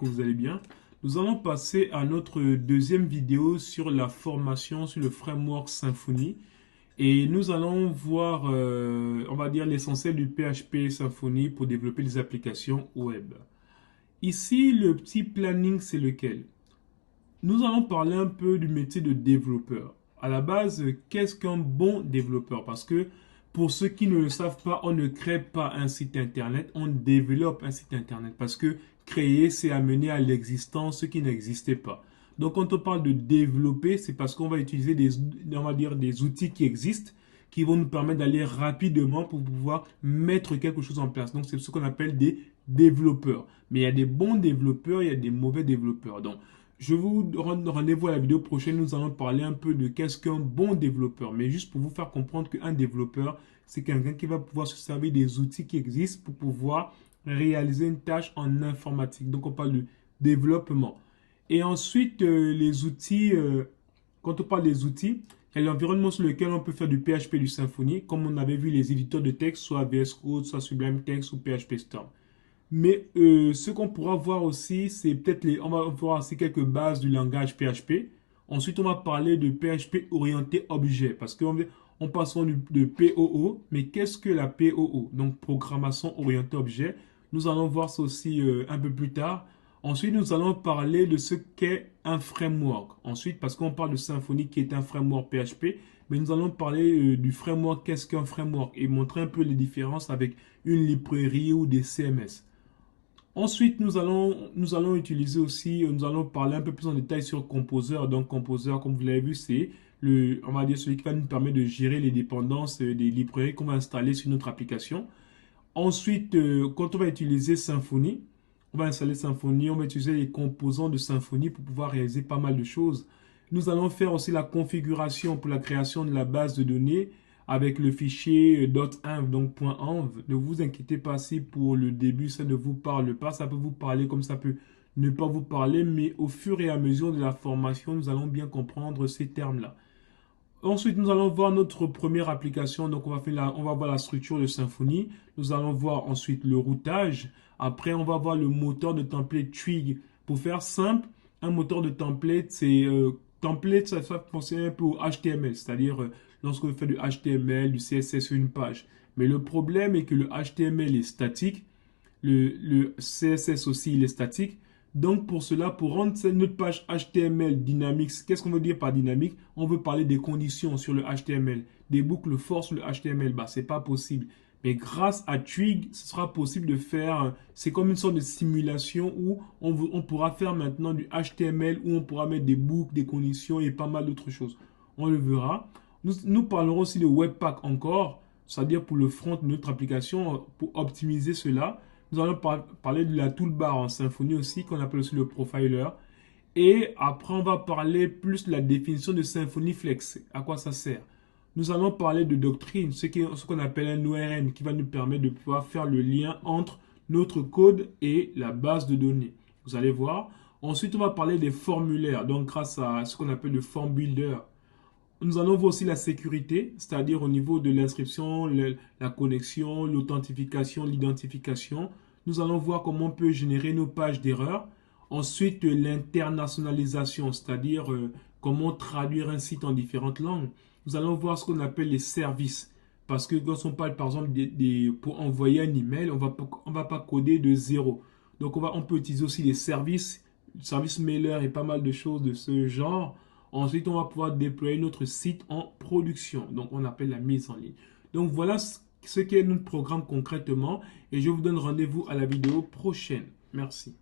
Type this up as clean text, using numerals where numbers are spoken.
que vous allez bien. Nous allons passer à notre deuxième vidéo sur la formation sur le framework Symfony. Et nous allons voir, on va dire, l'essentiel du PHP Symfony pour développer des applications web. Ici, le petit planning, c'est lequel? Nous allons parler un peu du métier de développeur. À la base, qu'est-ce qu'un bon développeur? Parce que pour ceux qui ne le savent pas, on ne crée pas un site internet, on développe un site internet. Parce que créer, c'est amener à l'existence ce qui n'existait pas. Donc quand on parle de développer, c'est parce qu'on va utiliser on va dire, des outils qui existent, qui vont nous permettre d'aller rapidement pour pouvoir mettre quelque chose en place. Donc c'est ce qu'on appelle des développeurs. Mais il y a des bons développeurs, il y a des mauvais développeurs. Donc je vous donne rendez-vous à la vidéo prochaine. Nous allons parler un peu de qu'est-ce qu'un bon développeur. Mais juste pour vous faire comprendre qu'un développeur, c'est quelqu'un qui va pouvoir se servir des outils qui existent pour pouvoir réaliser une tâche en informatique. Donc, on parle de développement. Et ensuite, les outils, quand on parle des outils, il y a l'environnement sur lequel on peut faire du PHP, du Symfony, comme on avait vu les éditeurs de texte, soit VS Code, soit Sublime Text ou PHP Storm. Mais ce qu'on pourra voir aussi, c'est peut-être on va voir aussi quelques bases du langage PHP. Ensuite, on va parler de PHP orienté objet parce qu'on parle souvent de POO. Mais qu'est-ce que la POO? Donc, programmation orientée objet. Nous allons voir ça aussi un peu plus tard. Ensuite, nous allons parler de ce qu'est un framework. Ensuite, parce qu'on parle de Symfony qui est un framework PHP, mais nous allons parler du framework, qu'est-ce qu'un framework et montrer un peu les différences avec une librairie ou des CMS. Ensuite, nous allons utiliser aussi, nous allons parler un peu plus en détail sur Composer. Donc, Composer, comme vous l'avez vu, c'est on va dire celui qui va nous permettre de gérer les dépendances des librairies qu'on va installer sur notre application. Ensuite, quand on va utiliser Symfony, on va installer Symfony, on va utiliser les composants de Symfony pour pouvoir réaliser pas mal de choses. Nous allons faire aussi la configuration pour la création de la base de données avec le fichier .env, donc .env. Ne vous inquiétez pas si pour le début ça ne vous parle pas, ça peut vous parler comme ça peut ne pas vous parler, mais au fur et à mesure de la formation, nous allons bien comprendre ces termes-là. Ensuite, nous allons voir notre première application. Donc, on va voir la structure de Symfony. Nous allons voir ensuite le routage. Après, on va voir le moteur de template Twig. Pour faire simple, un moteur de template, template, ça fonctionne un peu au HTML. C'est-à-dire, lorsque vous faites du HTML, du CSS sur une page. Mais le problème est que le HTML est statique. Le CSS aussi, il est statique. Donc, pour cela, pour rendre notre page HTML dynamique, qu'est-ce qu'on veut dire par dynamique? On veut parler des conditions sur le HTML, des boucles for sur le HTML. Bah, c'est pas possible. Mais grâce à Twig, ce sera possible de faire, c'est comme une sorte de simulation où on pourra faire maintenant du HTML, où on pourra mettre des boucles, des conditions et pas mal d'autres choses. On le verra. Nous parlerons aussi de Webpack encore, c'est-à-dire pour le front de notre application, pour optimiser cela. Nous allons parler de la toolbar en Symfony aussi, qu'on appelle aussi le profiler. Et après, on va parler plus de la définition de Symfony Flex. À quoi ça sert? Nous allons parler de doctrine, ce qu'on appelle un ORM, qui va nous permettre de pouvoir faire le lien entre notre code et la base de données. Vous allez voir. Ensuite, on va parler des formulaires, donc grâce à ce qu'on appelle le form builder. Nous allons voir aussi la sécurité, c'est-à-dire au niveau de l'inscription, la connexion, l'authentification, l'identification. Nous allons voir comment on peut générer nos pages d'erreur. Ensuite, l'internationalisation, c'est-à-dire comment traduire un site en différentes langues. Nous allons voir ce qu'on appelle les services. Parce que quand on parle par exemple pour envoyer un email, on va pas coder de zéro. Donc on peut utiliser aussi les services mailer et pas mal de choses de ce genre. Ensuite, on va pouvoir déployer notre site en production. Donc, on appelle la mise en ligne. Donc, voilà ce qu'est notre programme concrètement. Et je vous donne rendez-vous à la vidéo prochaine. Merci.